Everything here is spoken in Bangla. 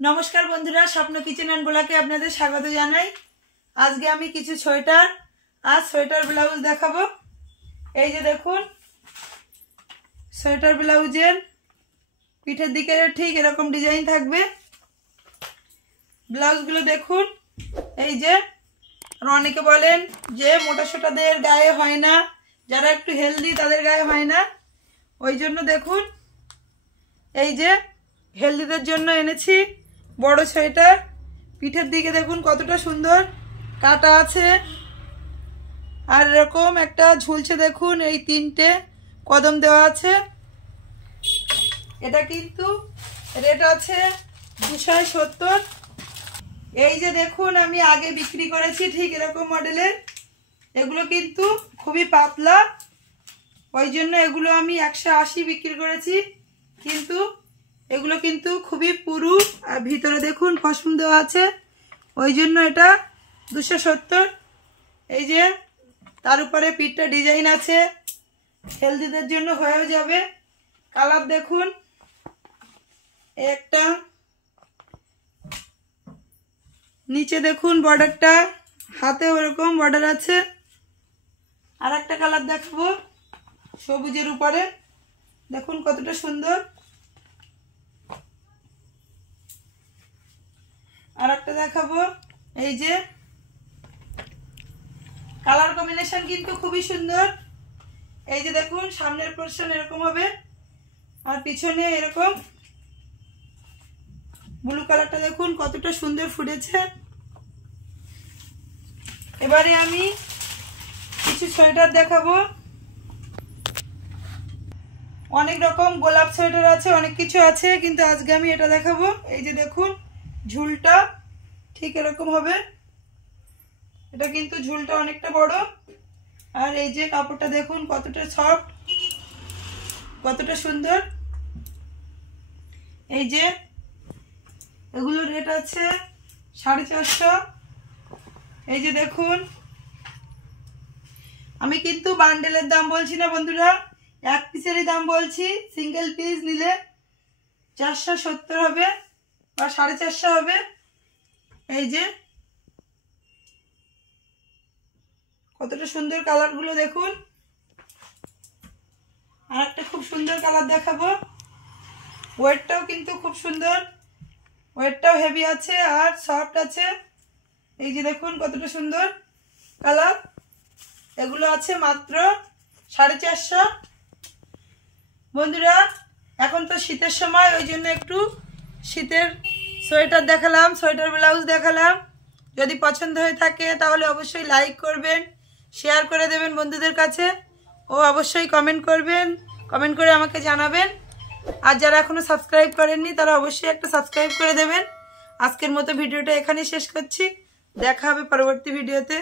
नमस्कार बंधुरा स्वप्न किचन एंड ब्लॉगे आपनादेर स्वागत जानाई। आज के आमी किछु सोয়েটার आज सोয়েটার ब्लाउज देखाबो। এই যে দেখুন সোয়েটার ব্লাউজের পিঠের দিকে ঠিক এরকম ডিজাইন থাকবে। ব্লাউজগুলো দেখুন, এই যে আর অনেকে বলেন যে মোটা সোটাদের গায়ে হয় না, যারা একটু হেলদি তাদের গায়ে হয় না, ওই জন্য দেখুন এই যে হেলদিদের জন্য এনেছি বড় সোয়েটার। পিঠের দিকে দেখুন কতটা সুন্দর কাটা আছে আর এরকম একটা ঝুলছে দেখুন, এই তিনটে কদম দেওয়া আছে। এটা কিন্তু রেট আছে 270। এই যে দেখুন আমি আগে বিক্রি করেছি ঠিক এরকম মডেলের, এগুলো কিন্তু খুবই পাতলা, ওই জন্য এগুলো আমি 180 বিক্রি করেছি, কিন্তু এগুলো কিন্তু খুবই পুরু আর ভিতরে দেখুন পশম দেওয়া আছে, ওই জন্য এটা 270। এই যে তার উপরে পিঠটা ডিজাইন আছে, হেলদিদের জন্য হয়ে যাবে। কালার দেখুন, একটা নিচে দেখুন বর্ডারটা, হাতে ওরকম বর্ডার আছে। আর একটা কালার দেখাবো সবুজের উপরে, দেখুন কতটা সুন্দর। আর একটা দেখাবো, এই যে কালার কম্বিনেশন কিন্তু খুবই সুন্দর। এই যে দেখুন সামনের পোরশন এরকম হবে আর পিছনে এরকম ব্লু কালারটা দেখুন কতটা সুন্দর ফুটেছে। এবারে আমি কিছু সোয়েটার দেখাবো। অনেক রকম গোলাপ সোয়েটার আছে, অনেক কিছু আছে, কিন্তু আজকে আমি এটা দেখাবো। এই যে দেখুন ঝুলটা ঠিক এরকম হবে, এটা কিন্তু ঝুলটা অনেকটা বড়। আর এই যে কাপড়টা দেখুন কতটা সফট, কতটা সুন্দর। এই যে এগুলো রেট আছে 450। এই যে দেখুন আমি কিন্তু বান্ডেলের দাম বলছি না বন্ধুরা, এক পিসেরই দাম বলছি। সিঙ্গেল পিস নিলে 470 হবে বা 450 হবে। এই যে কতটা সুন্দর কালারগুলো দেখুন। আর একটা খুব সুন্দর কালার দেখাবো, ওয়েটটাও কিন্তু খুব সুন্দর, ওয়েটটাও হেভি আছে আর সফট আছে। এই যে দেখুন কতটা সুন্দর কালার, এগুলো আছে মাত্র 450। বন্ধুরা এখন তো শীতের সময়, ওই জন্য একটু শীতের সোয়েটার দেখালাম, সোয়েটার ব্লাউজ দেখালাম। যদি পছন্দ হয়ে থাকে তাহলে অবশ্যই লাইক করবেন, শেয়ার করে দেবেন বন্ধুদের কাছে, ও অবশ্যই কমেন্ট করবেন, কমেন্ট করে আমাকে জানাবেন। আর যারা এখনো সাবস্ক্রাইব করেননি তারা অবশ্যই একটা সাবস্ক্রাইব করে দেবেন। আজকের মতো ভিডিওটা এখানেই শেষ করছি, দেখা হবে পরবর্তী ভিডিওতে।